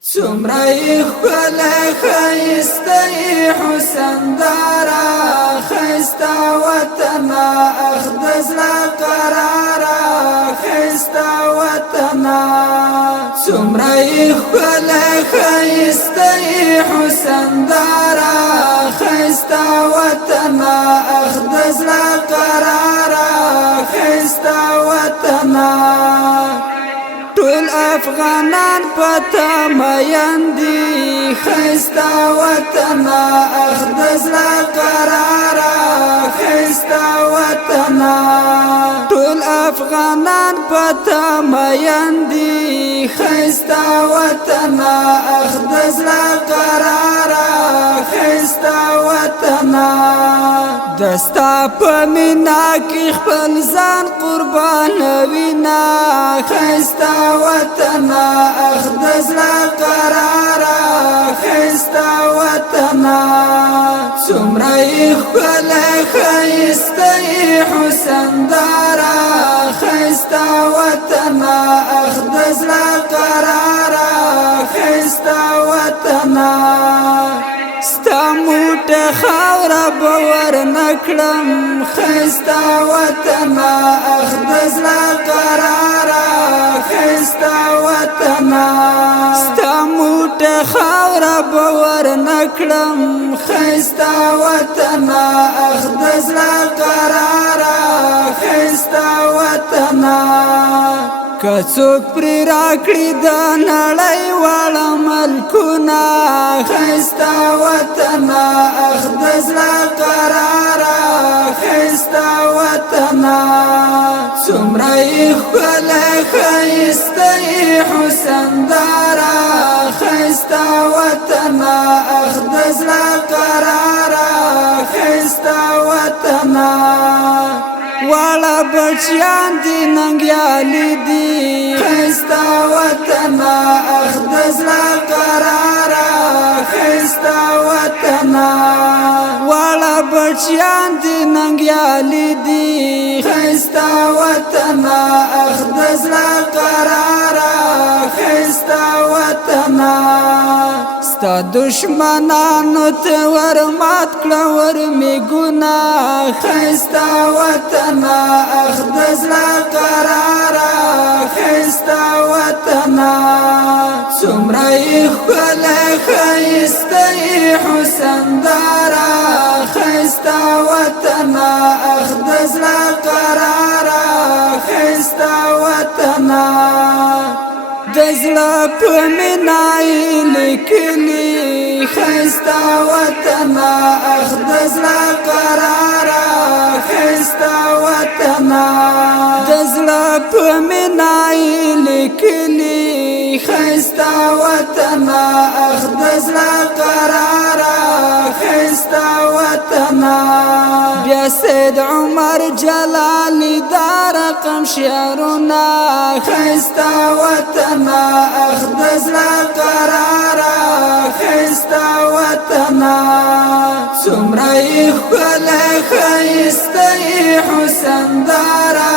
سمرای خلای خیسته حسن دارا خیستا وطنا اخدز لقرارا خیستا وطنا سمرای خلای خیسته حسن دارا خیستا وطنا اخدز لقرارا خیستا وطنا ټول افغانان پتا مایندی خیستا وطنا اخدز لقرارا خیستا وطنا ټول افغانان پتا مایندی خیستا وطنا اخدز لقرارا خیستا وطنا دستا پمینا کی خپل ځان قربان وینا خیستا وطنا اخدز لقرارا خیستا وطنا سمرای خلای خیسته حسن دارا خیستا وطنا اخدز لقرارا خیستا وطنا ستا موټ خاورا باور نکړم خیستا وطنا اخدز لقرارا خیستا وطنا ستا موټ خاورا باور نکړم خیستا وطنا اخدز لقرارا خیستا وطنا کڅوک پر راکړی د نړۍ واړه ملکونه خیستا وطنا اخدز لقرارا خیستا وطنا څومره ښکلی ښایسته حسن دارا خیستا وطنا اخدز لقرارا خیستا وطنا والا بچیان دی ننگیالی دی خیستا وطنا اخدز لقرارا خیستا وطنا والا بچیان دی ننگیالی دی خیستا وطنا اخدز لقرارا خیستا وطنا ستا دشمنانو ته ورمات کړه ورمیګونه خیستا وطنا اخدز لقرارا خیستا وطنا څومره ښکلی ښایسته حسن دارا خیستا وطنا اخدز لقرارا خیستا وطنا د زړه په مینا یې لیکلي خیستا وطنا اخدز لقرارا خیستا وطنا د زړه په مینا یې لیکلي خیستا وطنا اخدز لقرارا خیستا وطنا بیا سید عمر جلالی دا رقم شعرونه خیستا وطنا اخدز لقرارا خیستا وطنا څومره ښکلی ښایسته حسن دارا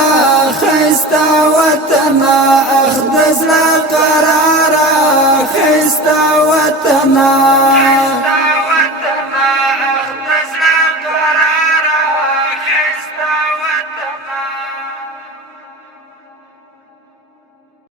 خیستا وطنا اخدز لقرارا خیستا وطنا